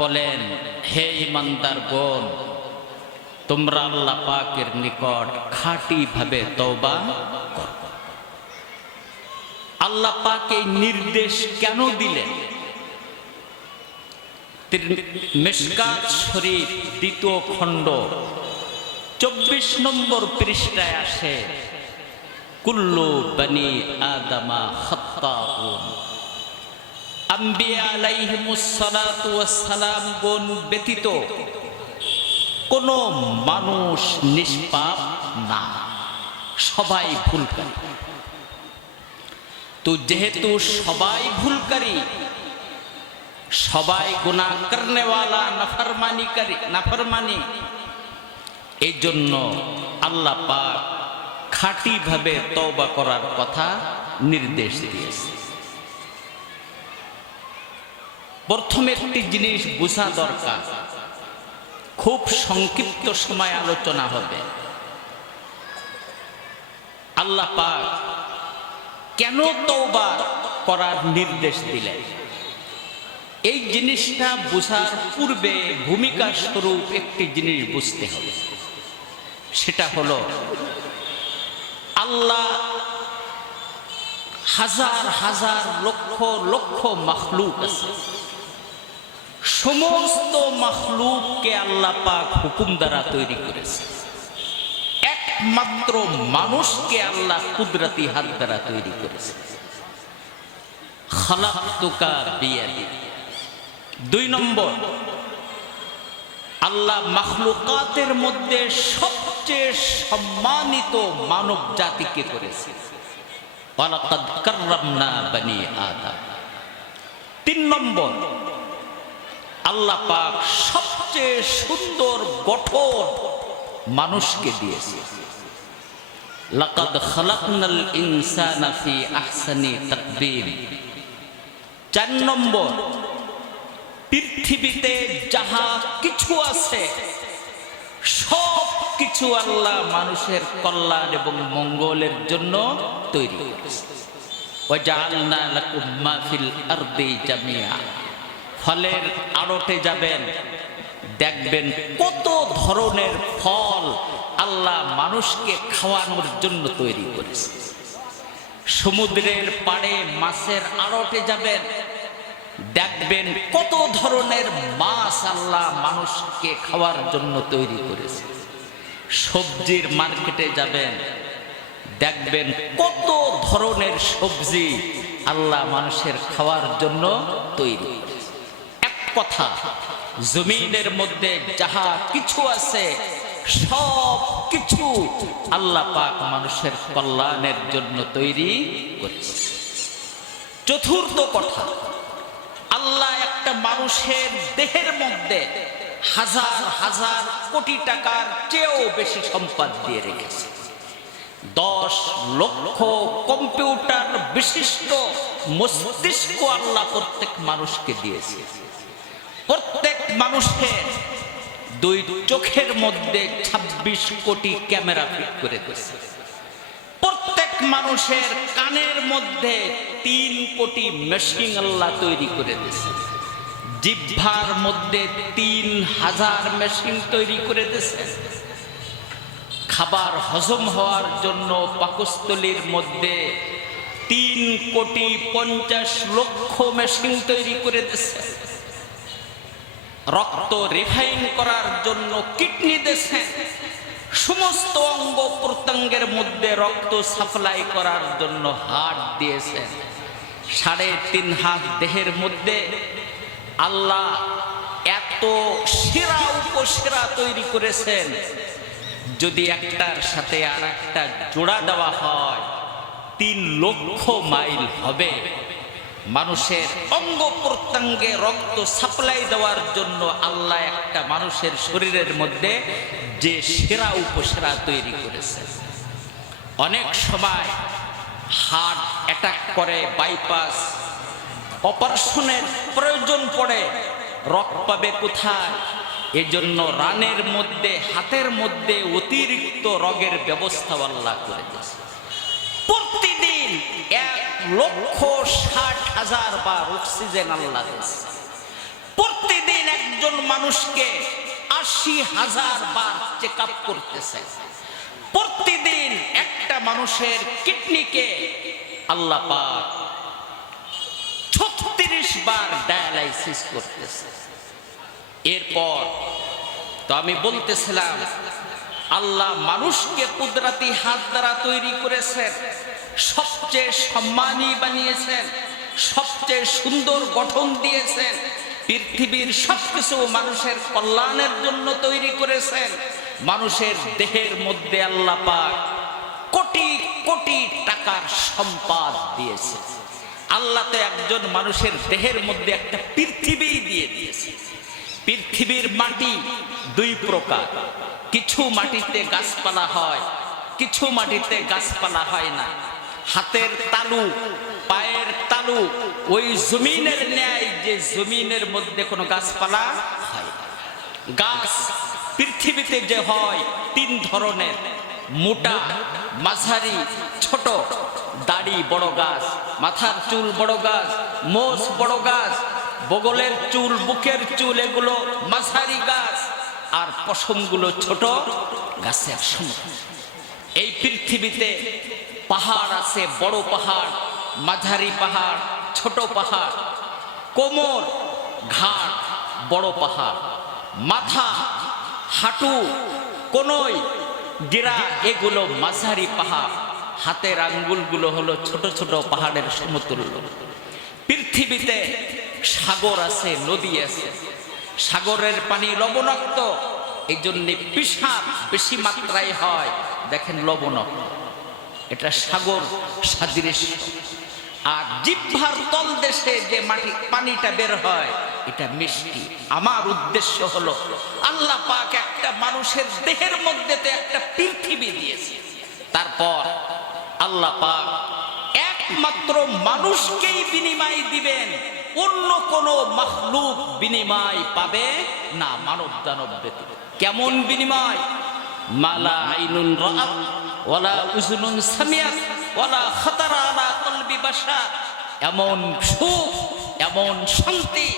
বলেন, হে ঈমানদারগণ, তোমরা আল্লাহ পাকের নিকট খাঁটি ভাবে তওবা করো। আল্লাহ পাক এই নির্দেশ কেন দিলেন? মিশকাত শরীফ 2য় খণ্ড 24 নম্বর পৃষ্ঠায় আসে, কুল্লু বনি আদমা খাত্তাউন। আম্বিয়া আলাইহিমুস সালাতু ওয়াস সালাম গণ ব্যতীত কোন মানুষ নিষ্পাপ না, সবাই ভুলকারী। তো যেহেতু সবাই ভুলকারী, সবাই গুনাহ করনেওয়ালা, নাফরমানি, এই জন্য আল্লাহ পাক খাঁটি ভাবে তওবা করার কথা নির্দেশ দিয়েছে। প্রথমে একটি জিনিস বোঝা দরকার, খুব সংক্ষিপ্ত সময় আলোচনা হবে। আল্লাহ পাক কেন তওবা করার নির্দেশ দিলেন? এই জিনিসটা বোঝার পূর্বে ভূমিকা স্বরূপ একটি জিনিস বুঝতে হবে। সেটা হলো, আল্লাহ হাজার হাজার লক্ষ লক্ষ মাখলুক আছে। সমস্ত মাখলুককে আল্লাহ পাক হুকুম দ্বারা তৈরি করেছে। একমাত্র মানুষকে আল্লাহ কুদরতি হাত দ্বারা তৈরি করেছে। খালাকতুকা বিয়াদি। 2 নম্বর, আল্লাহ মাখলুকাতের মধ্যে সবচেয়ে সম্মানিত মানব জাতিকে করেছে। ওয়ালাকাদ কাররামনা বনি আদম। 3 নম্বর, আল্লাহ পাক সবচেয়ে সুন্দর গঠন মানুষকে দিয়েছে। লাকাদ খালাকনাল ইনসানা ফি আহসানি তাকবীর। 4 নম্বর, পৃথিবীতে যাহা কিছু আছে সব কিছু আল্লাহ মানুষের কল্যাণ এবং মঙ্গলের জন্য তৈরি করেছে। ওয়াজআলনা লাকুম মা ফিল আরদি জামিআ। ফলের আড়তে যাবেন, দেখবেন কত ধরনের ফল আল্লাহ মানুষকে খাওয়ানোর জন্য তৈরি করেছে। সমুদ্রের পাড়ে মাছের আড়তে যাবেন, দেখবেন কত ধরনের মাছ আল্লাহ মানুষকে খাওয়ার জন্য তৈরি করেছে। সবজির মার্কেটে যাবেন, দেখবেন কত ধরনের সবজি আল্লাহ মানুষের খাওয়ার জন্য তৈরি করেছে। এক কথা, জমিনের মধ্যে যাহা কিছু আছে সব কিছু আল্লাহ পাক মানুষের কল্যাণের জন্য তৈরি করেছে। চতুর্থ কথা, আল্লাহ একটা মানুষের দেহের মধ্যে হাজার হাজার কোটি টাকার চেয়েও বেশি সম্পদ দিয়ে রেখেছে। 10 লক্ষ কম্পিউটার বিশিষ্ট মস্তিষ্ক আল্লাহ প্রত্যেক মানুষকে দিয়েছে। প্রত্যেক মানুষের 2 চোখের মধ্যে 26 কোটি ক্যামেরা ফিট করে দিয়েছে। প্রত্যেক মানুষের কানের মধ্যে 3 কোটি মেশিন আল্লাহ তৈরি করে দিয়েছে। জিহ্বার মধ্যে 3000 মেশিন তৈরি করে দিয়েছে। খাবার হজম হওয়ার জন্য পাকস্থলীর মধ্যে 3 কোটি 50 লক্ষ মেশিন তৈরি করে দিয়েছে। রক্ত রিফাইন করার জন্য কিডনি দিয়েছে। সমস্ত অঙ্গ প্রত্যঙ্গের মধ্যে রক্ত সাপ্লাই করার জন্য হার্ট দিয়েছেন। 3.5 হাত দেহের মধ্যে আল্লাহ এত শিরা উপশিরা তৈরি করেছেন, যদি একটার সাথে আর একটা জোড়া দেওয়া হয় 3 লক্ষ মাইল হবে। মানুষের অঙ্গ প্রত্যঙ্গে রক্ত সাপ্লাই দেওয়ার জন্য আল্লাহ একটা মানুষের শরীরের মধ্যে যে শিরা উপশিরা তৈরি করেছে। অনেক সময় হার্ট অ্যাটাক করে, বাইপাস অপারেশনের প্রয়োজন পড়ে, রক্ত পাবে কোথায়? এজন্য রানের মধ্যে, হাতের মধ্যে অতিরিক্ত রগের ব্যবস্থা আল্লাহ করে দিয়েছে। প্রতিদিন 1,60,000 বার অক্সিজেন আল্লাহ দিয়েছে। প্রতিদিন 1 একজন মানুষকে ৮০,০০০ বার চেক আপ করতেছে। প্রতিদিন একটা মানুষের কিডনিকে আল্লাহ পাক ৩৬ বার ডায়ালাইসিস করতেছে। এরপর তো আমি বলতেছিলাম, আল্লাহ মানুষকে কুদরতি হাত দ্বারা তৈরি করেছেন, সবচেয়ে সম্মানী বানিয়েছেন, সবচেয়ে সুন্দর গঠন দিয়েছেন, পৃথিবীর সবকিছু মানুষের কল্যাণের জন্য তৈরি করেছেন। মানুষের দেহের মধ্যে আল্লাহ পাক কোটি কোটি টাকার সম্পদ দিয়েছে। আল্লাহ তো একজন মানুষের দেহের মধ্যে একটা পৃথিবী দিয়ে দিয়েছে। পৃথিবীর মাটি দুই প্রকার, কিছু মাটিতে গাছপালা হয়, কিছু মাটিতে গাছপালা হয় না। হাতের তালু, পায়ের তালু ওই জমিনের ন্যায়, যে জমিনের মধ্যে কোনো গাছপালা হয়। গাছ পৃথিবীতে যে হয় তিন ধরনের, মোটা, মাঝারি, ছোট। দাড়ি বড় গাছ, মাথার চুল বড় গাছ, মোষ বড় গাছ, বগলের চুল, বুকের চুল এগুলো মাঝারি গাছ, আর পশমগুলো ছোট গাছের সমতুল্য। এই পৃথিবীতে পাহাড় আছে, বড় পাহাড়, মাঝারি পাহাড়, ছোট পাহাড়। কোমর, ঘাট বড় পাহাড়, মাথা, হাঁটু, কোনই, গিরা এগুলো মাঝারি পাহাড়। হাতের আঙ্গুলগুলো হলো ছোট ছোট পাহাড়ের সমতুল্য। পৃথিবীতে সাগর আছে, নদী আছে। সাগরের পানি লবণাক্ত, এই জন্য পেশাব বেশি মাত্রায় হয়, দেখেন লবণাক্ত। এটা সাগর সাদৃশ্য। আর জিহ্বার তল দেশে যে পানিটা বের হয় এটা মিষ্টি। আমার উদ্দেশ্য হলো, আল্লাহ পাক একটা মানুষের দেহের মধ্যে তো একটা পৃথিবী দিয়েছে। তারপর আল্লাহ পাক একমাত্র মানুষকেই বিনিময় দিবেন, অন্য কোন মাখলুক বিনিময় পাবে না, মানব দানব ব্যতীত। কেমন বিনিময়? মালা আইনুন রাআত ওয়ালা উযুনুন সামিআত ওয়ালা খাতারা আলা কলবি বাশার। এমন সুখ, এমন শান্তি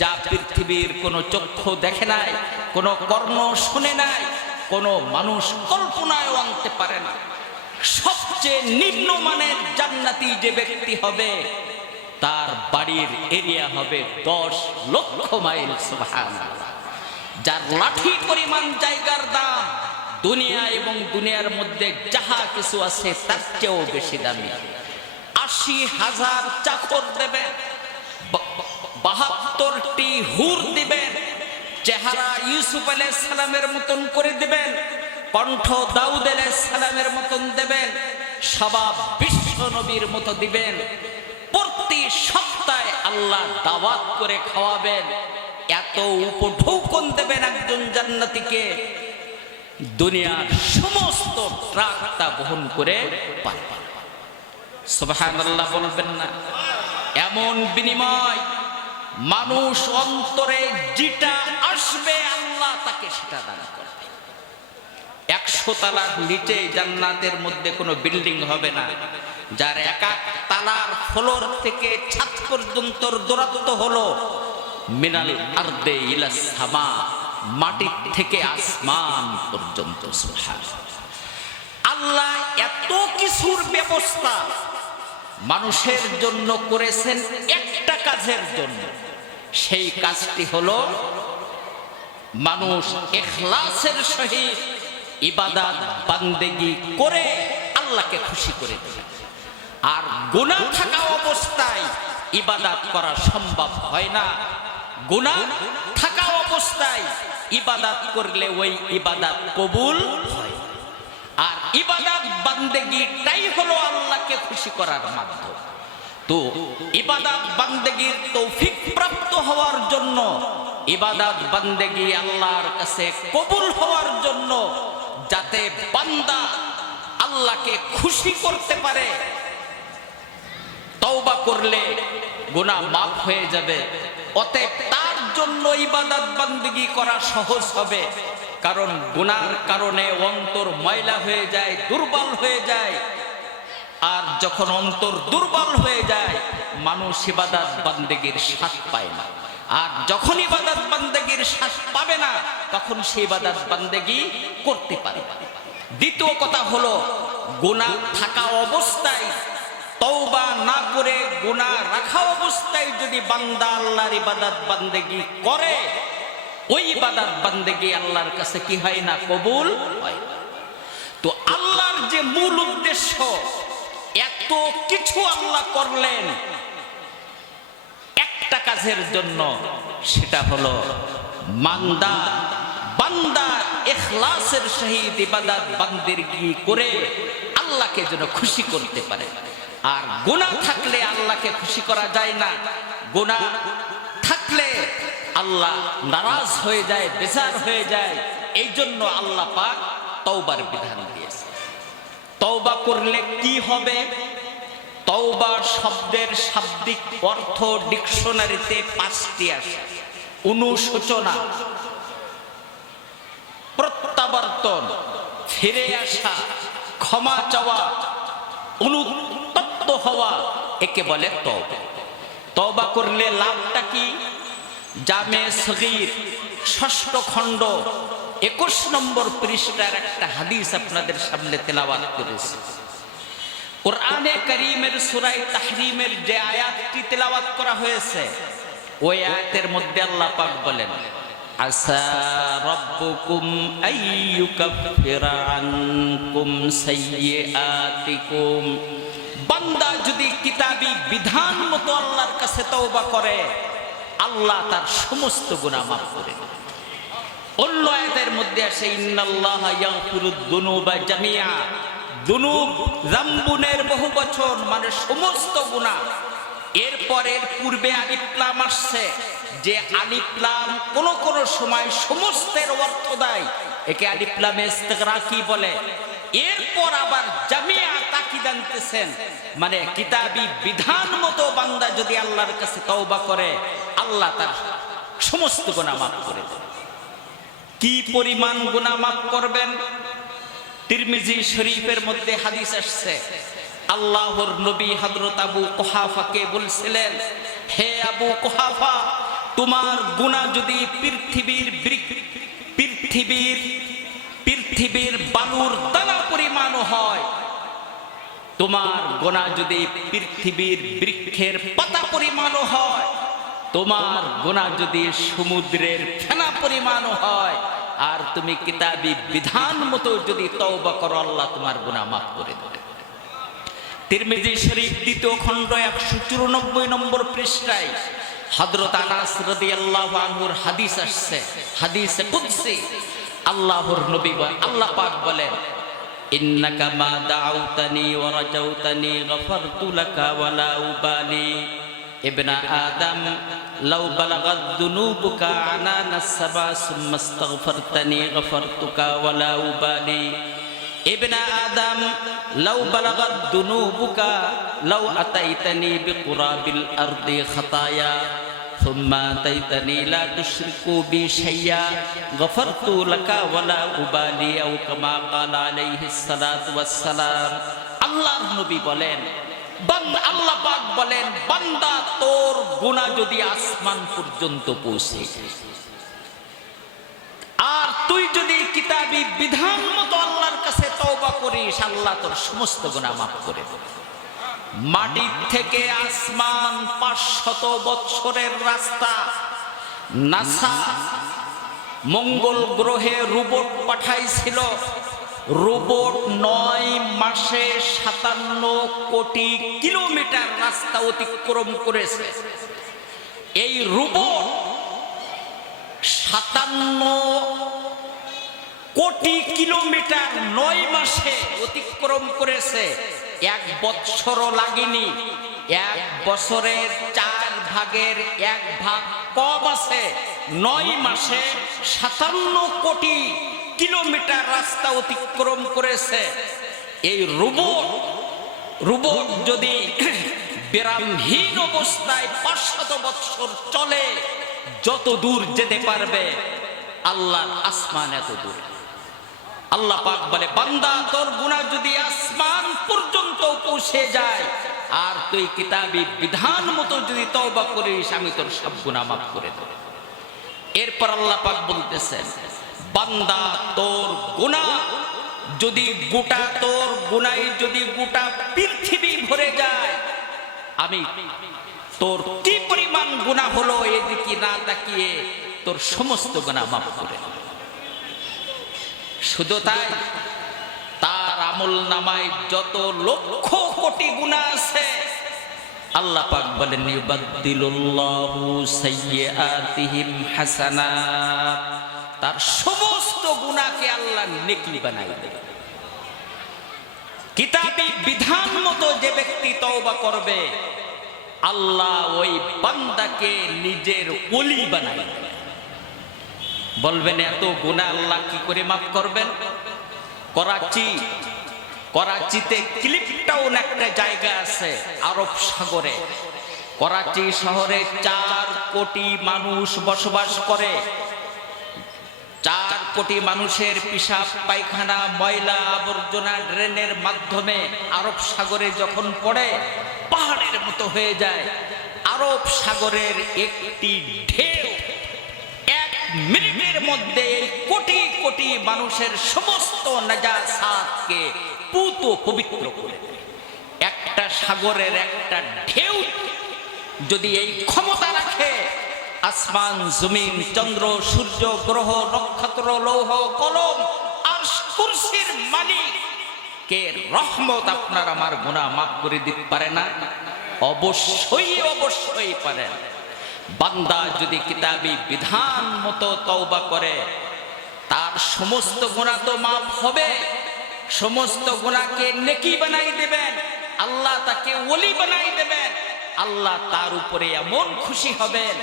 যা পৃথিবীর কোনো চক্ষু দেখে নাই, কোনো কর্ণ শুনে নাই, কোনো মানুষ কল্পনায়ও আনতে পারে না। সবচেয়ে নিম্নমানের জান্নাতি যে ব্যক্তি হবে, তার বাড়ির এরিয়া হবে 10 লক্ষ মাইল। সুবহানাল্লাহ। যার লাঠি পরিমাণ জায়গার দাম দুনিয়া এবং দুনিয়ার মধ্যে যাহা কিছু আছে তার চেয়েও বেশি দামি। ৮০,০০০ চাকর দেবেন, ৭২টি হুর দিবেন, চেহারা ইউসুফ আলাইহিস সালামের মতন করে দিবেন, কণ্ঠ দাউদ আলাইহিস সালামের মতন দেবেন, স্বভাব বিশ্ব নবীর মতো দিবেন। প্রতি সপ্তাহে আল্লাহ দাওয়াত করে খাওয়াবেন। এত উপঢৌকন দেবেন একজন জান্নাতীকে, দুনিয়ার সমস্ত ট্রাকটা বহন করে পারবে। সুবহানাল্লাহ বলবেন না? এমন বিনিময়, মানুষ অন্তরে যেটা আসবে আল্লাহ তাকে সেটা দান করবে। ১০০ তালার নিচে জান্নাতের মধ্যে কোনো বিল্ডিং হবে না, যার এক এক তালার ফ্লোর থেকে ছাদ পর্যন্ত দূরত্ব হলো মিনাল আরদে ইলাস সামা, মাটি থেকে আসমান পর্যন্ত। সুবহানাল্লাহ। আল্লাহ এত কিছুর ব্যবস্থা মানুষের জন্য করেছেন একটা কাজের জন্য, সেই কাজটি হলো মানুষ ইখলাসের সহিত ইবাদত বান্দেগি করে আল্লাহকে খুশি করে দেবে। আর গুনাহ থাকা অবস্থায় ইবাদত করা সম্ভব হয় না। গুনাহ থাকা অবস্থায় ইবাদত করলে ওই ইবাদত কবুল হয়। আর ইবাদত বান্দেগিটাই হলো আল্লাহকে খুশি করার মাধ্যম। তো ইবাদত বান্দেগির তৌফিক প্রাপ্ত হওয়ার জন্য, ইবাদত বান্দেগি আল্লাহর কাছে কবুল হওয়ার জন্য, যাতে বান্দা আল্লাহকে খুশি করতে পারে, তওবা করলে গুনাহ মাফ হয়ে যাবে। অতএব তার জন্য ইবাদত বান্দেগি করা সহজ হবে। কারণ গুনাহর কারণে অন্তর ময়লা হয়ে যায়, দুর্বল হয়ে যায়। আর যখন অন্তর দুর্বল হয়ে যায়, মানুষ ইবাদত বান্দেগির স্বাদ পায় না। আর যখন ইবাদত বান্দেগির তখন সেই ইবাদত বান্দেগি করতে পারে। দ্বিতীয় কথা হলো গুনাহ থাকা অবস্থায় তওবা না করে গুনাহ রাখা অবস্থায় যদি বান্দা আল্লাহর ইবাদত বান্দেগি করে, ওই ইবাদত বান্দেগি আল্লাহর কাছে কি হয় না, কবুল হয়। তো আল্লাহর যে মূল উদ্দেশ্য, এত কিছু আল্লাহ করলেন একটা কাজের জন্য, সেটা হলো বান্দা ইখলাসের সহিত ইবাদত বান্দেগি করে আল্লাহকে যেন খুশি করতে পারে। আর গুনাহ থাকলে আল্লাহকে খুশি করা যায় না, গুনাহ থাকলে আল্লাহ নারাজ হয়ে যায়, বেজার হয়ে যায়। এই জন্য আল্লাহ পাক তওবার বিধান দিয়েছে। তওবা করলে কি হবে? তওবা শব্দের শাব্দিক অর্থ ডিকশনারিতে 5টি আসে। অনুশোচনা, প্রত্যাবর্তন, ফিরে আসা, ক্ষমা চাওয়া, অনুতপ্ত হওয়া, একে বলে তওবা। তওবা করলে লাভটা কি? জামে সগীর 6ষ্ঠ খণ্ড 21 নম্বর পৃষ্ঠার একটা হাদিস আপনাদের সামনে তেলাওয়াত করেছি। কোরআনে কারীমের সূরা তাহরীমের যে আয়াতটি তেলাওয়াত করা হয়েছে, ওই আয়াতের মধ্যে আল্লাহ পাক বলেন, আসা রাব্বুকুম আইয়ুকাফিরা আনকুম সাইয়্যাতিকুম। বান্দা যদি কিতাবী বিধান মতো আল্লাহর কাছে তওবা করে, আল্লাহ তার সমস্ত গুনাহ মাফ করে দেন। অন্য আয়াতের মধ্যে আছে, ইন্নাল্লাহা ইয়াগফিরুদ যুনুবা জামিআ। যুনুব যামবুনের বহু বচন, মানে সমস্ত গুনাহ। এরপর এর পূর্বে আলিফ লাম আসছে, যে আলিফ লাম কোন কোন সময় সমস্তের অর্থ দেয়, একে আলিফ লামে ইস্তিগরাকি বলে। এরপর আবার জামিআ তাকিদ আনতেছেন, মানে কিতাবী বিধান মতো বান্দা যদি আল্লাহর কাছে তওবা করে, আল্লাহ তার সমস্ত গুনাহ মাফ করে দেন। কি পরিমাণ গুনাহ মাফ করবেন? তিরমিজি শরীফের মধ্যে হাদিস আসছে, আল্লাহর নবী হযরত আবু কুহাফাকে বলছিলেন, হে আবু কুহাফা, তোমার গুনাহ যদি পৃথিবীর বালুর দানা পরিমাণ হয়, তোমার গুনাহ যদি পৃথিবীর বৃক্ষের পাতা পরিমাণ হয়, তোমার গুনাহ যদি সমুদ্রের ফেনা পরিমাণ হয়, আর তুমি কিতাবী বিধান মতো যদি তওবা করো, আল্লাহ তোমার গুনাহ মাফ করে দেবে। তিরমিজি শরীফ 2য় খণ্ড 194 নম্বর পৃষ্ঠায় হযরত আনাস রাদিয়াল্লাহু আনহুর হাদিস আসছে, হাদিসে কুদসি। আল্লাহর নবী, আল্লাহ পাক বলেন, ইন্নাকা মা দাউতানি ওয়া রাজাউতানি গফারতু লাকা ওয়ালা উবালি ইবনা আদম লাউ বালাগাত যুনুবুকা আনানাস সাবা সুম্মা ইস্তাগফারতানি গফারতুকা ওয়ালা উবালি ইবনা আদম লাউ বালাগাত যুনুবুকা লাউ আতাইতানি বিকুরাবিল আরদি খাতায়া সুম্মা আতাইতানি লা তুশরিকু বি শাইয়া গফারতু লাকা ওয়ালা উবালি আও কামা ক্বালা আলাইহিস সালাতু ওয়াস সালাম। আল্লাহর নবী বলেন, আল্লাহ পাক বলেন, বান্দা তোর গুনাহ যদি আসমান পর্যন্ত পৌঁছে যায়, আর তুই যদি কিতাবী বিধান মতো আল্লাহর কাছে তওবা করিস, আল্লাহ তোর সমস্ত গুনাহ মাফ করে দেবে। মাটির থেকে আসমান 500 বছরের রাস্তা। নাসা মঙ্গল গ্রহে রোবট পাঠাইছিল। রোবট 9 মাসে 57 কোটি কিলোমিটার রাস্তা অতিক্রম করেছে। এই রোবট 57 কোটি কিলোমিটার 9 মাসে অতিক্রম করেছে। 1 বছরও লাগেনি। 1 বছরের 4 ভাগের 1 ভাগ কম আছে। 9 মাসে 57 কোটি কিলোমিটার রাস্তা অতিক্রম করেছে। এই রোবট যদি বিরামহীন অবস্থায় 500 বছর চলে, যত দূর যেতে পারবে, আল্লাহর আসমান এত দূর। আল্লাহ পাক বলে, বান্দা তোর গুনাহ যদি আসমান পর্যন্ত পৌঁছে যায়, আর তুই কিতাবী বিধান মতো যদি তওবা করিস, আমি তোর সব গুনাহ মাফ করে দেব। এরপর আল্লাহ পাক বলতেছেন, বান্দা তোর গুনাহ যদি গোটা তোর গুনায় যদি গোটা পৃথিবী ভরে যায়, আমি তোর কি পরিমাণ গুনাহ হলো এদিকে না তাকিয়ে তোর সমস্ত গুনাহ মাফ করে দেব। শুধু তাই, তার আমল নামায় যত লক্ষ কোটি গুনাহ আছে, আল্লাহ পাক বলেন ইউবাদদিলুল্লাহু সাইয়্যাতিহিম হাসানাত, তার সমস্ত গুনাহকে আল্লাহ নেকি বানায় দেবে। কিতাবী বিধান মতো যে ব্যক্তি তওবা করবে, আল্লাহ ওই বান্দাকে নিজের ওলি বানায় দেবে। বলবেন এত গুনাহ আল্লাহ কি করে মাফ করবেন? করাচিতে ক্লিপ টাউন একটা জায়গা আছে আরব সাগরে। করাচি শহরে 4 কোটি মানুষ বসবাস করে। 4 কোটি মানুষের পিশাব পায়খানা ময়লা আবর্জনা ড্রেনের মাধ্যমে আরব সাগরে যখন পড়ে, পাহাড়ের মতো হয়ে যায়। আরব সাগরের একটি ঢেউ 1 মিনিটের মধ্যে কোটি কোটি মানুষের সমস্ত নাজাসাতকে পুত পবিত্র করে দেয়। একটা সাগরের একটা ঢেউ যদি এই ক্ষমতা রাখে, আসমান জমিন চন্দ্র সূর্য গ্রহ নক্ষত্র লৌহ কলম আর কুরসির মালিক কে রহমত আপনার আমার গুনাহ মাফ করে দিতে পারে না? অবশ্যই পারেন। বান্দা যদি কিতাবী বিধান মতো তওবা করে, তার সমস্ত গুনাহ তো মাফ হবে, সমস্ত গুনাহকে নেকি বানাই দেবেন, আল্লাহ তাকে ওলি বানাই দেবেন। আল্লাহ তার উপরে এমন খুশি হবেন।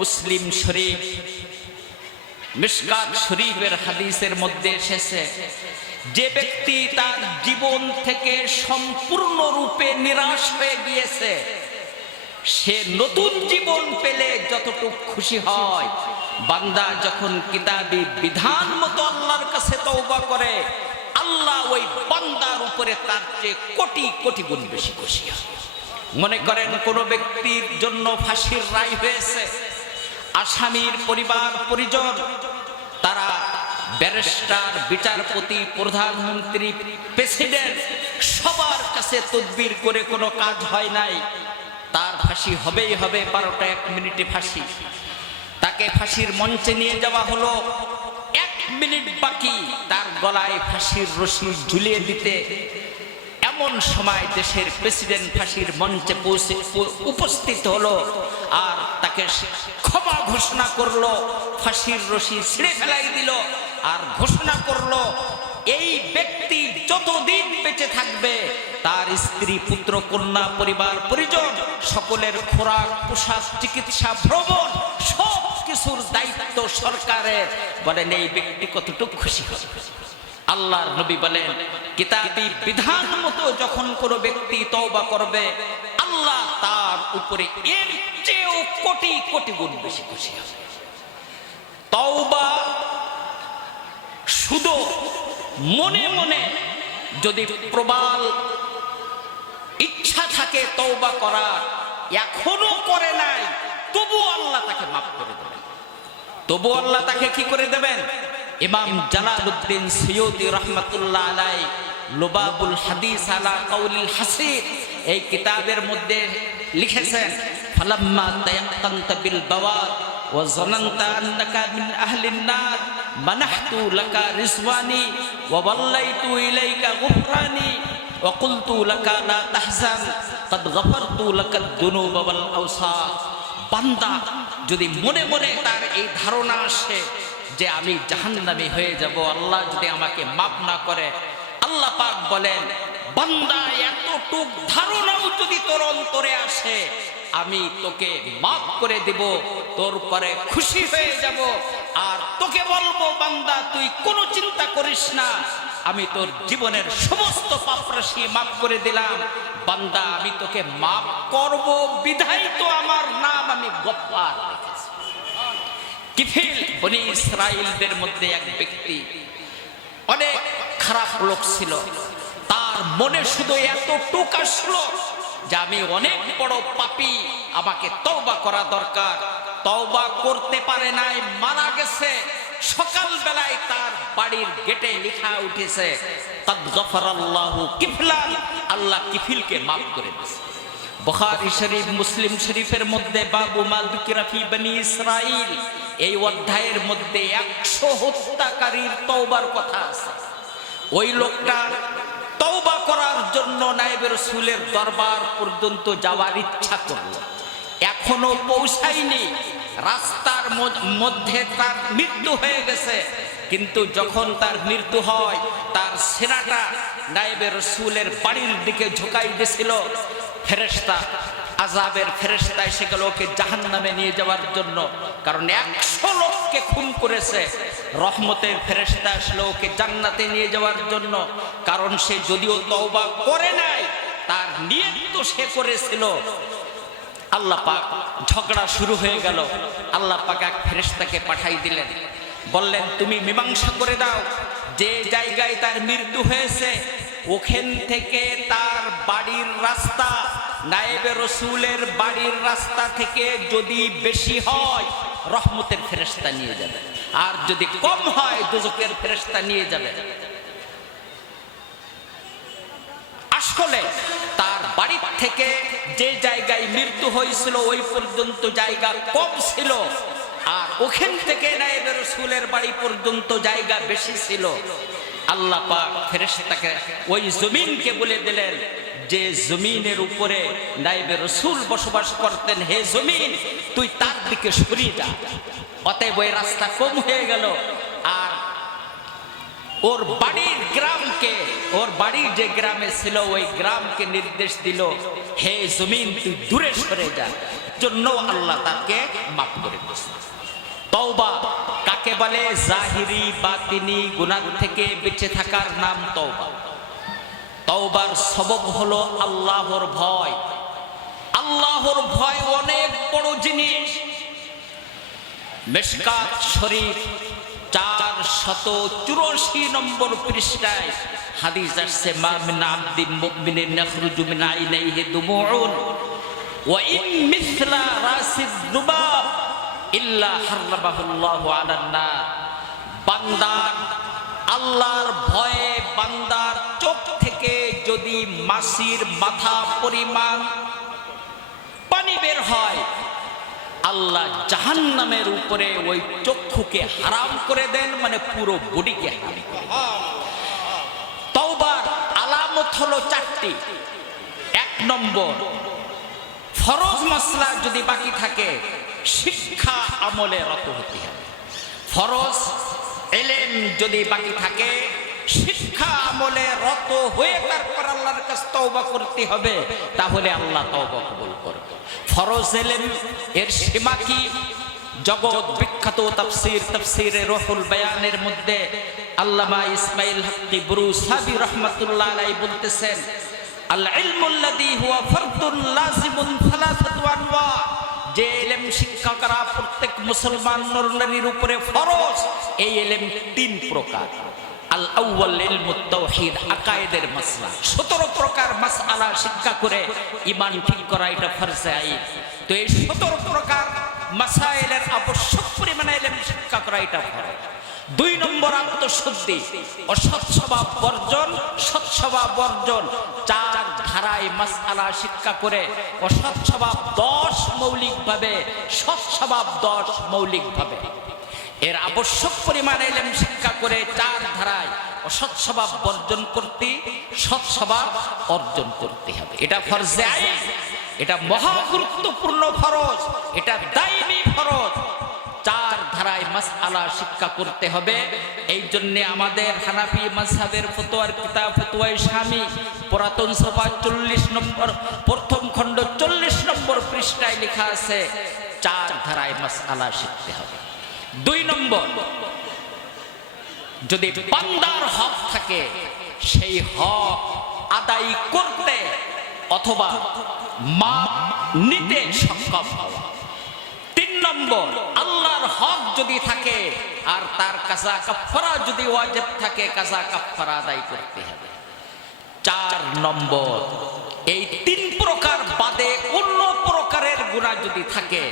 মুসলিম শরীফ মিশকাত শরীফের হাদিসের মধ্যে এসেছে, যে ব্যক্তি তার জীবন থেকে সম্পূর্ণরূপে নিরাশ হয়ে গিয়েছে, সে নতুন জীবন পেলে যতটুকু খুশি হয়, বান্দা যখন কিতাবী বিধান মতো আল্লাহর কাছে তওবা করে, আল্লাহ ওই বান্দার উপরে তার চেয়ে কোটি কোটি গুণ বেশি খুশি হয়। মনে করেন কোন ব্যক্তির জন্য ফাঁসির রায় হয়েছে, আসামির পরিবার পরিজন, তারা ব্যারিস্টার, বিচারপতি, প্রধানমন্ত্রী, প্রেসিডেন্ট সবার কাছে তদবির করে কোনো কাজ হয় নাই, তার ফাঁসি হবেই হবে, 12টা 1 মিনিটে ফাঁসি। তাকে ফাঁসির মঞ্চে নিয়ে যাওয়া হলো, 1 মিনিট বাকি তার গলায় ফাঁসির রশি ঝুলিয়ে দিতে। এমন সময় দেশের প্রেসিডেন্ট ফাঁসির মঞ্চে উপস্থিত হলো আর তাকে ক্ষমা ঘোষণা করলো, ফাঁসির রশি ছিঁড়ে ফেলাই দিল আর ঘোষণা করলো, এই ব্যক্তি যতদিন বেঁচে থাকবে তার স্ত্রী পুত্র কন্যা পরিবার পরিজন সকলের খোরাক পোশাক চিকিৎসা ভ্রমণ সব কিছুর দায়িত্ব সরকারের। বলেন এই ব্যক্তি কতটুকু খুশি হবে? আল্লাহর নবী বলেন, কিতাবী বিধান মতো যখন কোনো ব্যক্তি তওবা করবে, আল্লাহ তার উপরে এর চেয়েও কোটি কোটি গুণ বেশি খুশি হবে। তওবা শুধু মনে মনে যদি প্রবল ইচ্ছা থাকে তওবা করার, এখনো করে নাই, তবু আল্লাহ তাকে মাফ করে দেবেন। তবু আল্লাহ তাকে কি করে দেবেন? ইমাম জালালউদ্দিন সৈয়দী রাহমাতুল্লাহ আলাইহি লুবাবুল হাদিস আলা কাউলিল হাসির এই কিতাবের মধ্যে লিখেছেন, ফালাম্মা তায়াক্কানতা বিল বাওয়ার ওয়া যানানতা আন্নাকা মিন আহলিন নার মানাহতু লাকা রিজওয়ানি ওয়া ওয়াল্লাইতু ইলাইকা গুফরানি ওয়া কুলতু লাকা লা তাহজান ক্বাদ গফারতু লাকা যুনুবা ওয়াল আওসার। বান্দা যদি মনে মনে তার এই ধারণা আসে যে আমি জাহান্নামী হয়ে যাব, আল্লাহ যদি আমাকে মাফ না করে, আল্লাহ পাক বলেন, বান্দা এতটুক ধারণাও যদি তোর অন্তরে আসে, আমি তোকে মাফ করে দেব, তোর পরে খুশি হয়ে যাব আর তোকে বলবো, বান্দা তুই কোনো চিন্তা করিস না, আমি তোর জীবনের সমস্ত পাপরাশি মাফ করে দিলাম। বান্দা আমি তোকে মাফ করব বিধায় তো আমার নাম আমি গফফার রেখেছি। কিফিল বনি ইসরাইলদের মধ্যে এক ব্যক্তি অনেক খারাপ লোক ছিল, তার মনে শুধু এতটুক আসলো যে আমি অনেক বড় পাপী, আমাকে তওবা করা দরকার। তওবা করতে পারে নাই, মারা গেছে। সকাল বেলায় তার বাড়ির গেটে লেখা উঠেছে কাদ গফারাল্লাহু কিফলান, আল্লাহ কিফিলকে মাফ করে দিয়েছে। বুখারী শরীফ, মুসলিম শরীফের মধ্যে বাবু মা যুকিরা ফি বনি ইসরাঈল, এই অধ্যায়ের মধ্যে 100 হত্যাকারীর তওবার কথা আছে। ওই লোকটা তওবা করার জন্য নায়েবে রাসূলের দরবার পর্যন্ত যাওয়ার ইচ্ছা করল, এখনো পৌঁছায়নি। রাস্তার মধ্যে তার মৃত্যু হয়ে গেছে। কিন্তু যখন তার মৃত্যু হয়, তার সিনাটা নায়েবে রাসূলের বাড়ির দিকে ঝুঁকাই দিয়েছিল। ফেরেশতা, আযাবের ফেরেশতা এসে গেল ওকে জাহান্নামে নিয়ে যাওয়ার জন্য, কারণ 100 লোককে খুন করেছে। রহমতের ফেরেশতা আসলো ওকে জান্নাতে নিয়ে যাওয়ার জন্য, কারণ সে যদিও তওবা করে নাই, তার নিয়ত তো সে করেছিল। আল্লাহ পাক, ঝগড়া শুরু হয়ে গেল। আল্লাহ পাক এক ফেরেশতাকে পাঠাই দিলেন, বললেন তুমি মীমাংসা করে দাও, যে জায়গায় তার মৃত্যু হয়েছে ওখান থেকে তার বাড়ির রাস্তা নায়েবে রাসূলের বাড়ির রাস্তা থেকে যদি বেশি হয় রহমতের ফেরেশতা নিয়ে যাবে, আর যদি কম হয় দোজখের ফেরেশতা নিয়ে যাবে। আসলে তার বাড়ি থেকে যে জায়গায় মৃত্যু হয়েছিল ওই পর্যন্ত জায়গা কম ছিল, আর ওখান থেকে নায়েবে রাসূলের বাড়ি পর্যন্ত জায়গা বেশি ছিল। আল্লাহ পাক ফেরেশতাকে ওই জমিনকে বলে দিলেন, যে জমিনের উপরে নায়েবে রাসূল বসবাস করতেন, হে জমিন তুই তার দিকে সরিয়ে যা। অতএব ওই রাস্তা কম হয়ে গেল। আর ওর বাড়ির গ্রামকে, ওর বাড়ির যে গ্রামে ছিল ওই গ্রামকে নির্দেশ দিল, হে জমিন তুই দূরে সরে যা। জন্য আল্লাহ তাকে মাফ করে দিয়েছে। তওবা কাকে বলে? জাহিরি বাতিনি গুনাহ থেকে বেঁচে থাকার নাম তওবা। তওবার সবব হলো আল্লাহর ভয়। আল্লাহর ভয় অনেক বড় জিনিস। মিশকাত শরীফ 484 নম্বর পৃষ্ঠায় হাদিস আসছে, মা মিন আবদিন মুমিনিন ইয়াখরুজু মিন আইনাইহি দুমুউন ওয়া ইন মিছলা রাসিদ দুবাব ইল্লা হারামাহুল্লাহু আলান নার। বান্দার আল্লাহর ভয়ে বান্দার চোখ থেকে যদি মাছির মাথা পরিমাণ পানি বের হয়, আল্লাহ জাহান্নামের উপরে ওই চক্ষুকে হারাম করে দেন, মানে পুরো বডিকে হারাম করে দেন। তওবার আলামত হলো 4টি। 1 নম্বর, ফরজ মাসলা যদি বাকি থাকে শিক্ষা আমলে রত হতে হবে। ফরজ ইলম যদি বাকি থাকে শিক্ষা আমলে রত হয়ে তারপর আল্লাহর কাছে তওবা করতে হবে, তাহলে আল্লাহ তওবা কবুল করবে। ফরজ ইলম এর সীমা কি? জগৎ বিখ্যাত তাফসীরে রুহুল বায়ানের মধ্যে আল্লামা ইসমাইল হাক্কি বুরুসাবি রাহমাতুল্লাহ আলাইহি বলতেছেন, আল ইলমুল্লাযী হুয়া ফারদুন লাযিমুন সালাসাতু আনওয়া, যে ইলম শিক্ষা করা প্রত্যেক মুসলমান নর-নারীর উপরে ফরজ, এই ইলম 3 প্রকার। আল আউয়াল ইলমুত তাওহীদ, আকায়েদের মাসলা। 17 প্রকার মাসআলা শিক্ষা করে ঈমান ঠিক করা, এটা ফরজে আইন। তো এই 17 প্রকার মাসাইলের আবশ্যক পরিমাণে ইলম শিক্ষা করা, এটা ফরজ। 2 নম্বর, আত্মশুদ্ধি, অসৎ স্বভাব বর্জন, সৎ স্বভাব বর্জন। 4 ধারায় মাসআলা শিক্ষা করে অসৎ স্বভাব 10 মৌলিকভাবে, সৎ স্বভাব 10 মৌলিকভাবে। এর আবশ্যক পরিমাণে ইলম শিক্ষা করে 4 ধারায় অসৎ স্বভাব বর্জন করতে, সৎ স্বভাব অর্জন করতে হবে। এটা ফরজে আইন, এটা মহা গুরুত্বপূর্ণ ফরজ, এটা দায়মি ফরজ। 4 ধারায় মাসআলা শিক্ষা করতে হবে। এই জন্য আমাদের হানাফি মাযহাবের ফতোয়ার কিতাব ফতোয়ায়ে শামী পুরাতন সফা 40 নম্বর প্রথম খণ্ড 40 নম্বর পৃষ্ঠায় লেখা আছে 4 ধারায় মাসআলা শিখতে হবে। 2 নম্বর, যদি বান্দার হক থাকে সেই হক আদায় করতে অথবা মাপ নিতে সক্ষম হওয়া। 3 নম্বর, আল্লাহর হক যদি থাকে আর তার কাজা কাফারা যদি ওয়াজিব থাকে, কাজা কাফারা আদায় করতে হবে। 4 নম্বর, এই 3 প্রকার বাদে অন্য প্রকারের গুনাহ যদি থাকে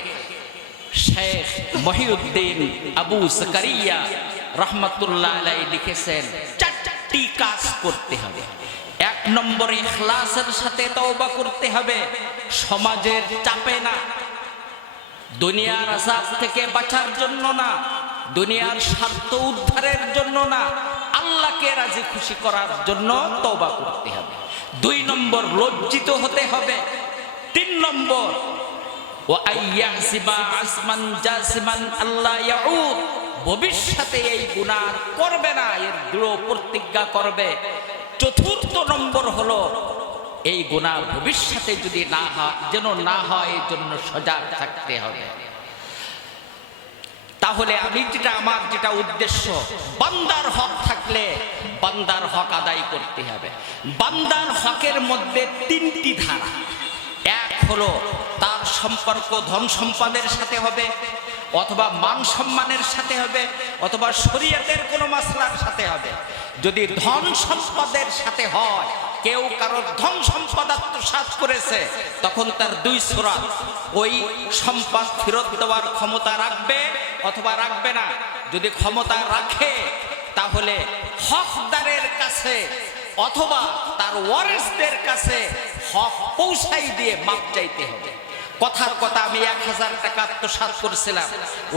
শেখ মহিউদ্দিন আবু জাকারিয়া রহমতুল্লাহ আলাইহি লিখেছেন, 4টি কাজ করতে হবে। 1 নম্বরে ইখলাসের সাথে তওবা করতে হবে, সমাজের চাপে না, দুনিয়ার আযাব থেকে বাঁচার জন্য না, দুনিয়ার স্বার্থ উদ্ধারের জন্য না, আল্লাহকে রাজি খুশি করার জন্য তওবা করতে হবে। 2 নম্বর লজ্জিত হতে হবে। 3 নম্বর ওয়া আইয়াসিবা আসমান জাসিমান আল্লাহ ইয়াউদ, ভবিষ্যতে এই গুনাহ করবে না, এর দৃঢ় প্রতিজ্ঞা করবে। 4র্থ নম্বর হলো এই গুনাহ ভবিষ্যতে যদি না হয়, যেন না হয়, এই জন্য সজাগ থাকতে হবে। তাহলে আমার যেটা উদ্দেশ্য, বান্দার হক থাকলে বান্দার হক আদায় করতে হবে। বান্দার হকের মধ্যে 3টি ধারা। 1 হলো তার সম্পর্ক ধন সম্পদের সাথে হবে, অথবা মান সম্মানের সাথে হবে, অথবা শরীয়তের কোনো মাসলার সাথে হবে। যদি ধন সম্পদের সাথে হয়, কেউ কারোর ধন সম্পদ আত্মসাৎ করেছে, তখন তার 2 সূরত, ওই সম্পদ ফেরত দেওয়ার ক্ষমতা রাখবে অথবা রাখবে না। যদি ক্ষমতা রাখে তাহলে হকদারের কাছে অথবা তার ওয়ারিসদের কাছে হক পৌঁছাই দিয়ে মাপ চাইতে হবে। কথার কথা, আমি 1000 টাকা আত্মসাৎ করেছিলাম,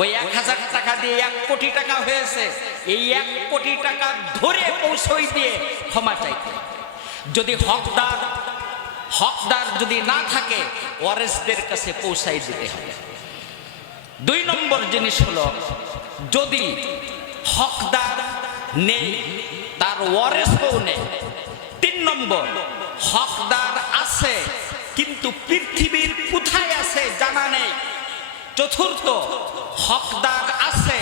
ওই 1000 টাকা দিয়ে 1 কোটি টাকা হয়েছে, এই 1 কোটি টাকা ধরে পৌঁছাই দিয়ে ক্ষমা চাইতে হবে। যদি হকদার যদি না থাকে, ওয়ারিসদের কাছে পৌঁছাই দিতে হবে। 2 নম্বর জিনিস হলো, যদি হকদার নেই, তার ওয়ারিসও নেই। 3 নম্বর, হকদার আছে কিন্তু পৃথিবীর কোথায় আছে জানা নেই। 4র্থ, হকদার আছে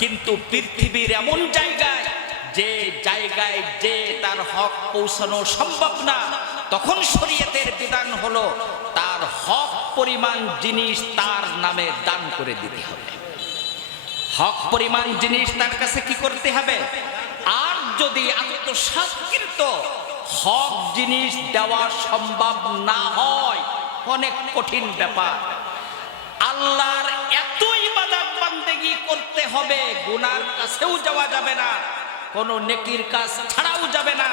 কিন্তু পৃথিবীর এমন জায়গায় যে তার হক পৌঁছানো সম্ভব না, তখন শরীয়তের বিধান হলো তার হক পরিমাণ জিনিস তার নামে দান করে দিতে হবে। হক পরিমাণ জিনিস তার কাছে কি করতে হবে? আর যদি আত্মসাৎকৃত হক জিনিস দেওয়া সম্ভব না হয়, অনেক কঠিন ব্যাপার। আল্লাহর এত ইবাদত বান্দেগি করতে হবে, গুনার কাছেও যাওয়া যাবে না, কোন নেকির কাজ ছাড়াও যাবে না।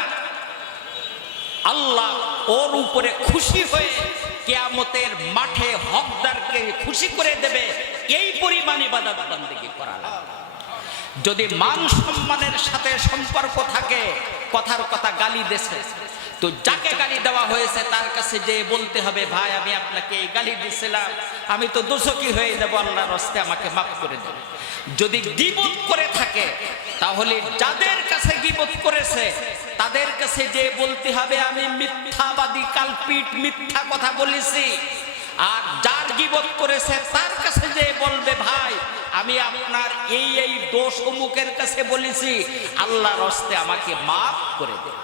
আল্লাহ ওর উপরে খুশি হয়ে কিয়ামতের মাঠে হকদারকে খুশি করে দেবে, এই পরিমাণ ইবাদত বান্দেগি করা লাগবে। যদি মান সম্মানের সাথে সম্পর্ক থাকে, কথার কথা গালি দেছে, তো যাকে গালি দেওয়া হয়েছে তার কাছে যে বলতে হবে, ভাই আমি আপনাকে এই গালি দিয়েছিলাম, আমি তো দোষী হয়ে যাব, আল্লাহর রাস্তে আমাকে মাফ করে দেন। যদি গীবত করে থাকে, তাহলে যাদের কাছে গীবত করেছে তাদের কাছে যে বলতে হবে, আমি মিথ্যাবাদী, কালপিট, মিথ্যা কথা বলেছি। আর যার গীবত করেছে তার কাছে যে বলবে, ভাই আমি আপনার এই দোষ অমুকের কাছে বলেছি, আল্লাহর রাস্তে আমাকে মাফ করে দেন।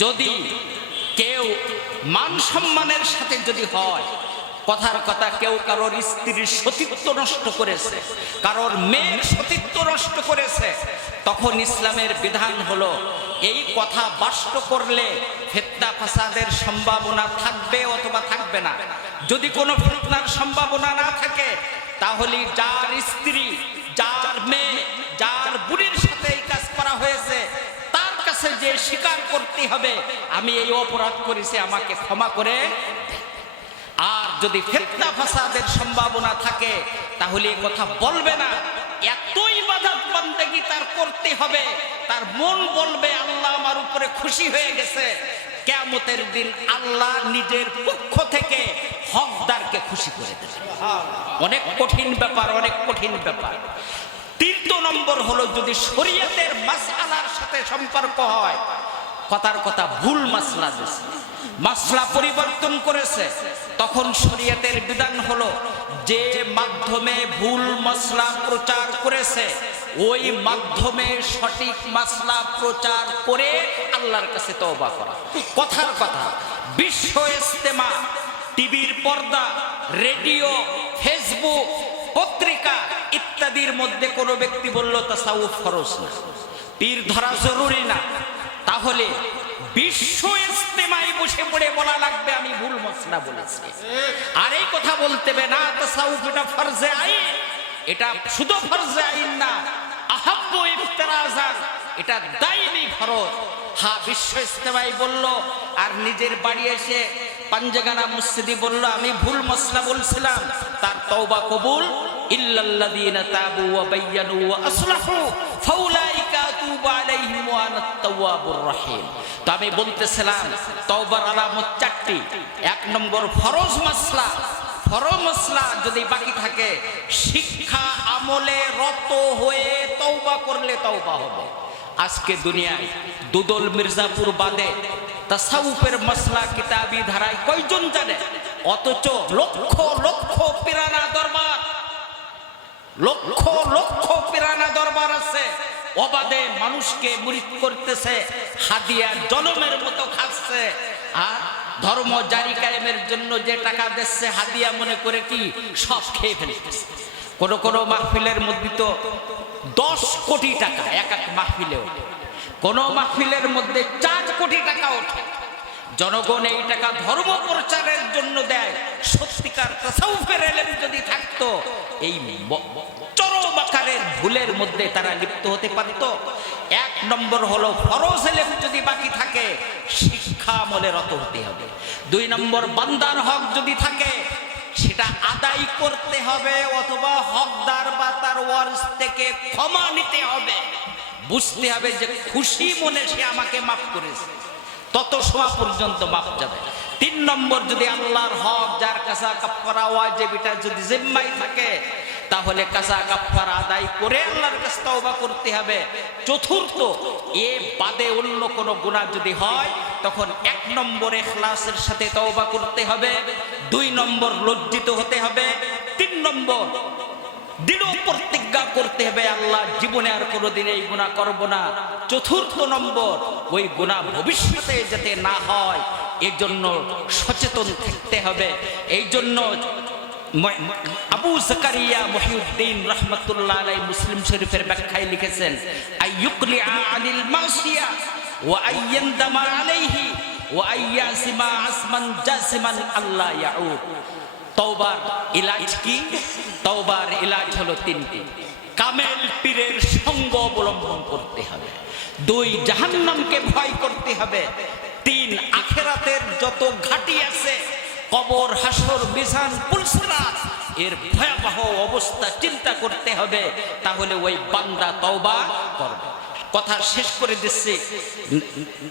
যদি কেউ মান সম্মানের সাথে যদি হয়, কথার কথা কেউ কারোর স্ত্রীর সতীত্ব নষ্ট করেছে, কারোর মেয়ের সতীত্ব নষ্ট করেছে, তখন ইসলামের বিধান হলো এই কথা বাস্তব করলে ফিতনা ফাসাদের সম্ভাবনা থাকবে অথবা থাকবে না। যদি কোনো ফিতনার সম্ভাবনা না থাকে, তাহলে যার স্ত্রী, যার মেয়ে, যার বুড়ির সাথে এই কাজ করা হয়েছে, তার কাছে যে স্বীকার করতে হবে আমি এই অপরাধ করেছি, আমাকে ক্ষমা করে। আর যদি ফিতনা ফাসাদের সম্ভাবনা থাকে, তাহলে এই কথা বলবে না। এত ইবাদত বান্দেগি তার করতে হবে, তার মন বলবে আল্লাহ আমার উপরে খুশি হয়ে গেছে। কিয়ামতের দিন আল্লাহ নিজের পক্ষ থেকে হকদারকে খুশি করে দেবে। অনেক কঠিন ব্যাপার, অনেক কঠিন ব্যাপার। 3 নম্বর হলো, যদি শরীয়তের মাসআলার সাথে সম্পর্ক হয়, কথার কথা ভুল মাসলা দিয়েছে, মাসলা পরিবর্তন করেছে, তখন শরীয়তের বিধান হলো যে মাধ্যমে ভুল মাসলা প্রচার করেছে, ওই মাধ্যমে সঠিক মাসলা প্রচার করে আল্লাহর কাছে তওবা করা। কথার কথা, বিশ্ব ইজতেমা, টিভির পর্দা, রেডিও, ফেসবুক, পত্রিকা ইত্যাদির মধ্যে কোনো ব্যক্তি বলল তাসাউফ ফরজ না, পীর ধরা জরুরি না, তাহলে বিশ্ব ইজতেমায় বসে পড়ে বলা লাগবে আমি ভুল মশলা বলেছি। আর এই কথা বলতে হবে না তাসাউফ এটা ফরজে আইন, এটা শুধু ফরজে আইন না, আহাব্বু ইফতিরাজান, এটা দায়ী ফরজ। হ্যাঁ, বিশ্ব ইজতেমায় বলল আর নিজের বাড়ি এসে পাঞ্জাগানা মসজিদে বলল আমি ভুল মশলা বলছিলাম, তার তওবা কবুল। ইল্লাল্লাযীনা তাবু ওয়া বায়্যানু ওয়া আসলাহু ফাউলাইকা আতুবু আলাইহিম ওয়া আনাত তাওয়াবুর রহিম। তো আমি বলতেছিলাম তওবার আলামত চারটি। এক নম্বর ফরজ মাসলা, ফরজ মাসলা যদি বাকি থাকে শিক্ষা আমলে রত হয়ে তওবা করলে তওবা হবে। আজকে দুনিয়ায় দুদল মির্জাপুর বাদে তাসাউফের মাসলা কিতাবি ধারায় কয়জন জানে? অথচ লক্ষ লক্ষ পিরানা দরবার, লক্ষ লক্ষ পিরানা দরবার আছে, অবাধে মানুষকে মুরিদ করতেছে, হাদিয়া জনমের মতো খাচ্ছে। আর ধর্ম জারি কায়েমের জন্য যে টাকা দিচ্ছে হাদিয়া মনে করে কি সব খেয়ে ফেলতেছে। কোন কোন মাহফিলের মধ্যে তো 10 কোটি টাকা এক এক মাহফিলে ওঠে, কোন মাহফিলের মধ্যে 4 কোটি টাকা ওঠে। জনগণ এই টাকা ধর্ম প্রচারের জন্য দেয়। সত্যিকার তাসাউফের ইলম যদি থাকতো এই চরম আকারের ভুলের মধ্যে তারা লিপ্ত হতে পারত। এক নম্বর হলো ফরজ ইলম যদি বাকি থাকে শিক্ষা আমলে রত হতে হবে। 2 নম্বর বান্দার হক যদি থাকে সেটা আদায় করতে হবে, অথবা হকদার বা তার ওয়ারিস থেকে ক্ষমা নিতে হবে। বুঝতে হবে যে খুশি মনে সে আমাকে মাফ করেছে, তত সময় পর্যন্ত মাফ যাবে। 3 নম্বর যদি আল্লাহর হক যার কাজা কাফারা ওয়াজিব এটা যদি জিম্মায় থাকে তাহলে কাজা কাফারা আদায় করে আল্লাহর কাছে তওবা করতে হবে। চতুর্থ, এ বাদে অন্য কোন গুনাহ যদি হয় তখন 1 নম্বর ইখলাসের সাথে তওবা করতে হবে, 2 নম্বর লজ্জিত হতে হবে, 3 নম্বর দৃঢ় প্রতিজ্ঞা করতে হবে আল্লাহ জীবনে আর কোনোদিন এই গুনাহ করব না। 4 নম্বর ওই গুনাহ ভবিষ্যতে যাতে না হয় এজন্য সচেতন থাকতে হবে। এই জন্য আবু জাকারিয়া মুহিউদ্দিন রাহমাতুল্লাহ আলাইহি মুসলিম শরীফের ব্যাখ্যায় লিখেছেন আইয়ুকলিআ আনিল মাসিয়া ওয়া আইয়ানদামা আলাইহি ওয়া আইয়াসিমা আসমান জাসিমান আল্লাহ ইয়াউদ। তওবার ইলাজ কি? তওবার ইলাজ হলো 3টি। কামেল পীরের সঙ্গ অবলম্বন করতে হবে, 2 জাহান্নামকে ভয় করতে হবে, 3 আখিরাতের যত ঘাটি আছে কবর হাসর মিজান পুলসিরাত এর ভয়াবহ অবস্থা চিন্তা করতে হবে, তাহলে ওই বান্দা তওবা করবে। কথা শেষ করে দিচ্ছি,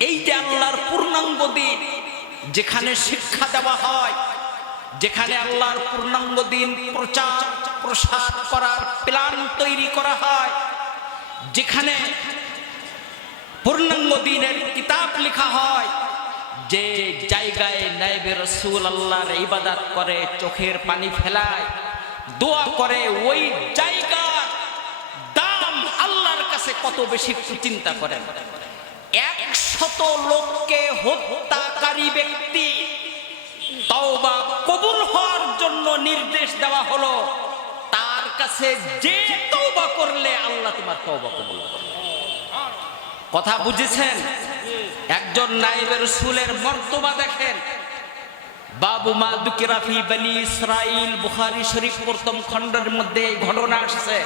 এই যে আল্লাহর পূর্ণাঙ্গ দিন যেখানে শিক্ষা দেওয়া হয়, যেখানে আল্লাহর পূর্ণাঙ্গ দিন প্রচার প্রসার করার প্ল্যান তৈরি করা হয়, যেখানে পূর্ণাঙ্গ দিনের কিতাব লেখা হয়, যে জায়গায় নায়েবে রাসূল আল্লাহর ইবাদত করে, চোখের পানি ফেলায়, দোয়া করে, ওই জায়গার দাম আল্লাহর কাছে কত বেশি চিন্তা করেন। 100 লোককে হত্যাকারী ব্যক্তি তওবা কবুল হওয়ার জন্য নির্দেশ দেওয়া হলো, তার কাছে যে তওবা করলে আল্লাহ তোমার তওবা কবুল করবে। কথা বুঝেছেন? একজন নায়েবে রাসূলের মর্তবা দেখেন। বাবু মা দুকিরা ফি বনি ইসরাইল, বুখারী শরীফ প্রথম খণ্ডের মধ্যে এই ঘটনা আসছে।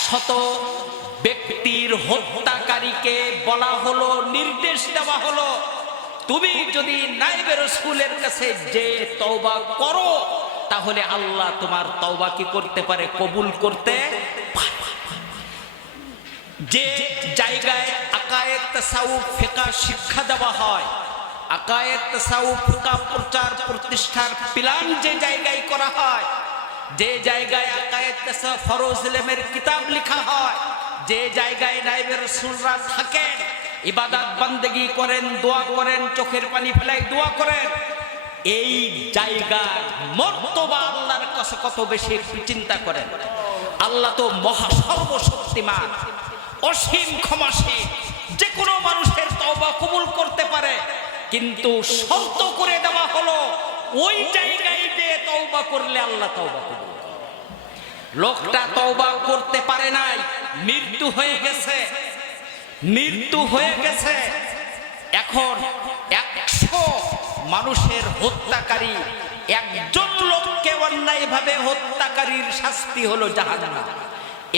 100 ব্যক্তির হত্যাকারীকে বলা হলো, নির্দেশ দেওয়া হলো, তুমি যদি নায়েবে রাসূলের কাছে যে তওবা করো তাহলে আল্লাহ তোমার তওবা কি করতে পারে? কবুল করতে পারে। যে জায়গায় আকায়েদ তাসাউফ ফিকহ শিক্ষা দেওয়া হয়, আকায়েদ তাসাউফ ফিকহ প্রচার প্রতিষ্ঠার প্ল্যান যে জায়গায় করা হয়, যে জায়গায় আকায়েদ তাসাউফ ফরজ ইলমের কিতাব লেখা হয়, যে জায়গায় নায়েবে রাসূলরা থাকেন, ইবাদত বান্দেগি করেন, দোয়া করেন, চোখের পানি ফেলাই দোয়া করেন, এই জায়গার মর্তবা আল্লাহর কাছে কত বেশি চিন্তা করেন। আল্লাহ তো মহা সর্বশক্তিমান, অসীম ক্ষমাশীল, যে কোনো মানুষের তওবা কবুল করতে পারে, কিন্তু শর্ত করে দেওয়া হলো ওই জায়গায় যে তওবা করলে আল্লাহ তওবা কবুল করবে। লোকটা তওবা করতে পারে নাই, মৃত্যু হয়ে গেছে, মৃত্যু হয়ে গেছে, এখন 100 মানুষের হত্যাকারী, একজন লোককে অন্যায়ভাবে হত্যাকারীর শাস্তি হলো জাহান্নাম।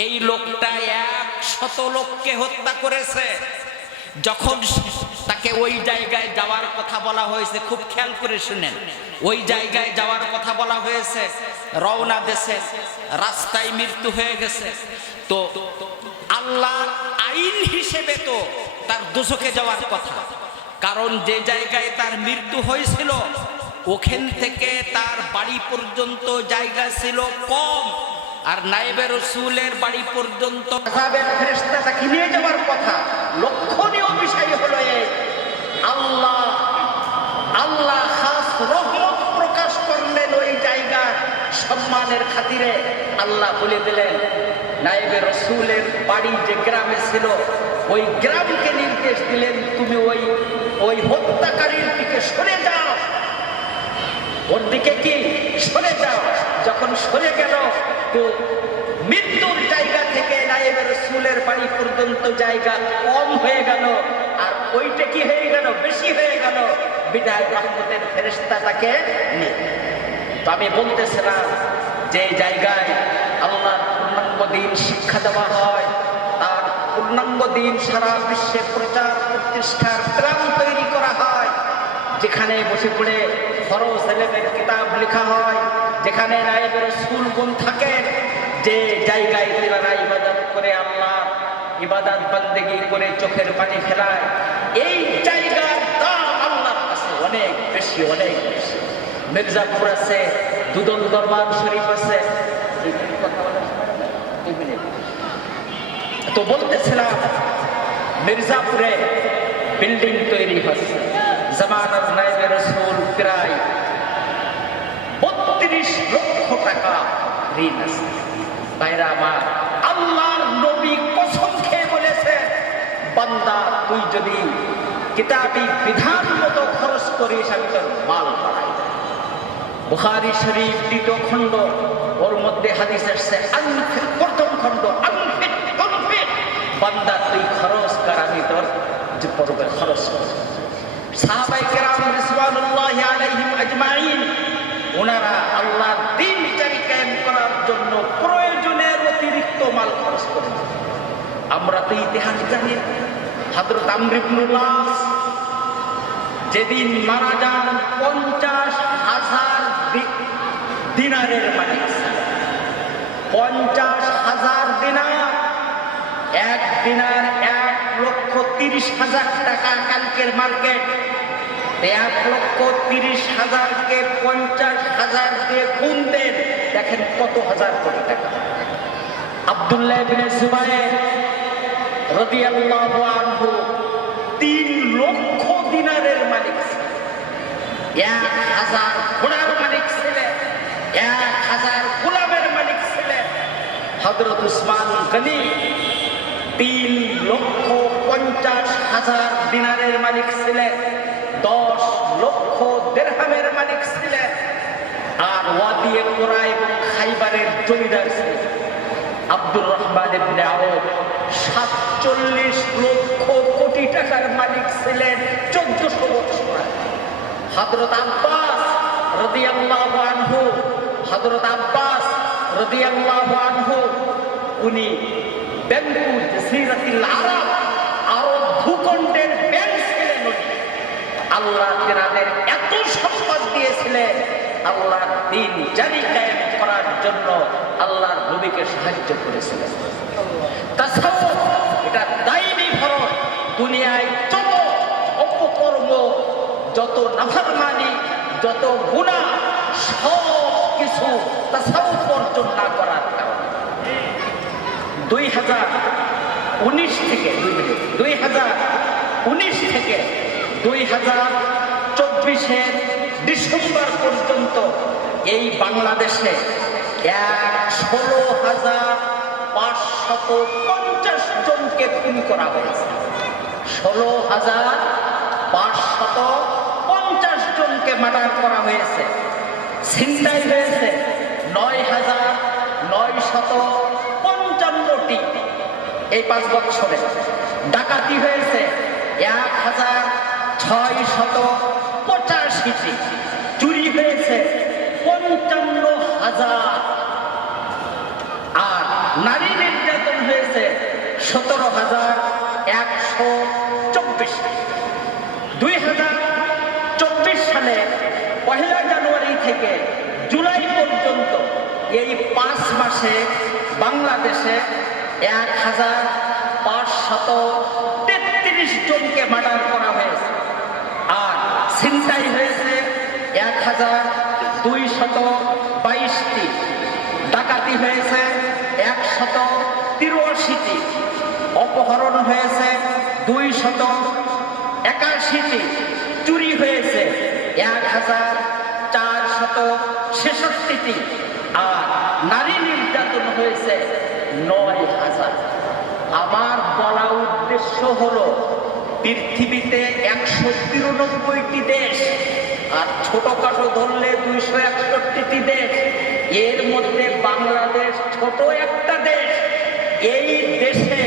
এই লোকটা 100 লোককে হত্যা করেছে। যখন তাকে ওই জায়গায় যাওয়ার কথা বলা হয়েছে, খুব খেয়াল করে শুনেন, ওই জায়গায় যাওয়ার কথা বলা হয়েছে, রওনা দেশে রাস্তায় মৃত্যু হয়ে গেছে। তো আল্লাহ আইন হিসেবে তো তার দোজখে যাওয়ার কথা, কারণ যে জায়গায় তার মৃত্যু হয়েছিল ওখান থেকে তার বাড়ি পর্যন্ত জায়গা ছিল কম, আর নায়েবে রাসূলের বাড়ি পর্যন্ত আযাবের ফেরেশতা তাকে নিয়ে যাওয়ার কথা। লক্ষণীয় বিষয় হলো এই, আল্লাহ খাস রহমত প্রকাশ করলেন ওই জায়গা সম্মানের খাতিরে। আল্লাহ বলে দিলেন নায়েবে রাসূলের বাড়ি যে গ্রামে ছিল ওই গ্রামকে নির্দেশ দিলেন, তুমি ওই হত্যাকারীর দিকে সরে যাও, ওর দিকে কি সরে যাও। যখন সরে গেল তো মৃত্যুর জায়গা থেকে নায়েবে রাসূলের বাড়ি পর্যন্ত জায়গা কম হয়ে গেল, আর ওইটা কি হয়ে গেল, বেশি হয়ে গেল। বিদায় রহমতের ফেরেশতা তাকে নিয়ে। তো আমি বলতেছিলাম যে জায়গায় আল্লাহর পূর্ণাঙ্গ দিন শিক্ষা দেওয়া হয়, তার পূর্ণাঙ্গ দিন সারা বিশ্বে প্রচার প্রতিষ্ঠার প্ল্যান তৈরি করা হয়, যেখানে বসে পড়ে ফরজ এলেমের কিতাব লেখা হয়, যেখানে নায়েবে রাসূল গুণ থাকেন, যে জায়গায় তারা ইবাদত করে, আল্লাহ ইবাদত বান্দেগি করে চোখের পানি ফেলায়, এই জায়গার দাম আল্লাহর কাছে অনেক বেশি, অনেক বেশি। মির্জাপুর আছে, দুদল দরবার শরীফ আছে। তো বলতেছিলাম মির্জাপুরে বিল্ডিং তৈরি হচ্ছে, জামানাত নায়েবে রাসূল প্রায় 32 লক্ষ টাকা ঋণ আছে। ভাইরা আমার, আল্লাহর নবী কসম খেয়ে বলেছে, বান্দা তুই যদি কিতাবী বিধান মতো খরচ করিস আমি তোর মাল বাড়াই। বুখারী শরীফ 2য় খণ্ড, ওর মধ্যে হাদিস আসছে, প্রথম খণ্ড, বান্দা তুই খরচ কর, আমি তোর যে পড়বে খরচ কর। সাহাবায়ে কেরাম রিজওয়ানুল্লাহি আলাইহিম আজমাইন, ওনারা আল্লাহর দ্বীন জারি কায়েম করার জন্য প্রয়োজনের অতিরিক্ত মাল খরচ করেন। আমরা তো ইতিহাস জানি, হযরত আমর ইবনুল আস যেদিন মারা যান 50,000 দিনারের মালিক ছিলেন। 50,000 দিনার, এক দিনার 1,30,000 টাকা কালকের মার্কেট। 1,30,000কে 50,000 দিয়ে গুণ দেন, দেখেন কত হাজার কোটি টাকা। আব্দুল্লাহ ইবনে জুবায়ের রাদিয়াল্লাহু আনহু 3 লক্ষ দিনারের মালিক ছিলেন, 1000 ঘোড়ার মালিক ছিলেন, 1000 গোলামের মালিক ছিলেন। হযরত উসমান গনি 3,50,000 দিনারের মালিক ছিলেন, 10 লক্ষ দিরহামের মালিক ছিলেন। আর ওয়াদিয়ে কুরা এবং খাইবারের জমিদার ছিলেন। আব্দুর রহমান ইবনে আওফ 47 লক্ষ কোটি টাকার মালিক ছিলেন 1400 বছর। হযরত আব্বাস রাদিয়াল্লাহু আনহু, হযরত আব্বাস রাদিয়াল্লাহু আনহু উনি বেঙ্গুল জাসিরাতুল আরব, আরব ভূখণ্ডের ব্যাংক ছিলেন। আল্লাহ তেনাদের এত সম্পদ দিয়েছিলেন, আল্লাহর দ্বীন জারি কায়েম করার জন্য আল্লাহর নবীকে সাহায্য করেছিলেন। তাসাউফ এটা দায়ী ফরজ। দুনিয়ায় যত অপকর্ম, যত নাফরমানি, যত গুনাহ, সব কিছু তাসাউফ অর্জন না করার কারণে 2019 থেকে 2024 ডিসেম্বর পর্যন্ত এই বাংলাদেশে 16,550 জনকে খুন করা হয়েছে। 16,550 জনকে মার্ডার করা হয়েছে। ছিনতাই হয়েছে 9,955টি এই 5 বছরে। ডাকাতি হয়েছে 685টি, চুরি হয়েছে 55,000, আর নারী নির্যাতন হয়েছে 17,124। 2024 সালে 1 জানুয়ারি থেকে জুলাই পর্যন্ত এই 5 মাসে বাংলাদেশে 1,533 জনকে মার্ডার করা হয়েছে, আর ছিনতাই হয়েছে 1,222টি, ডাকাতি হয়েছে 183টি, অপহরণ হয়েছে 281টি, চুরি হয়েছে 1,466টি, আর নারী নির্যাতন হয়েছে 9,000। আমার বলা উদ্দেশ্য হলো, পৃথিবীতে 193টি দেশ, আর ছোটখাটো ধরলে 261টি দেশ, এর মধ্যে বাংলাদেশ ছোট একটা দেশ। এই দেশে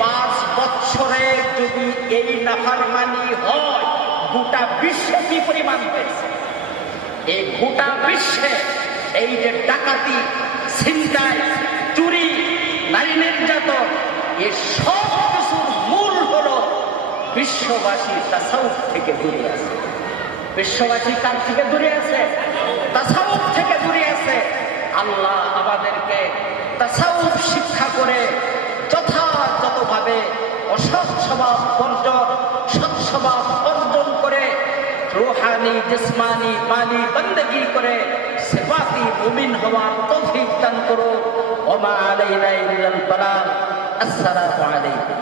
5 বছরে যদি এই নাফরমানি হয়, গোটা বিশ্বে কি পরিমাণ হয়েছে? এই গোটা বিশ্বে এই যে ডাকাতি, ছিনতাই, চুরি, নারী নির্যাতন, এই সব কিছুর মূল হলো বিশ্ববাসী তাসাউফ থেকে দূরে আছে। বিশ্ববাসী কার থেকে দূরে আছে? তাসাউফ থেকে দূরে আছে। আল্লাহ আমাদেরকে তাসাউফ শিক্ষা করে যথাযথভাবে অসৎ স্বভাব বর্জন, সৎ স্বভাব অর্জন করে রূহানি, জিসমানি, মানি বندگی করে সিফাতি মুমিন হওয়ার তৌফিক দান করো। ওয়া মা আলাইনা ইল্লাল বালাগ। আসসালামু আলাইকুম।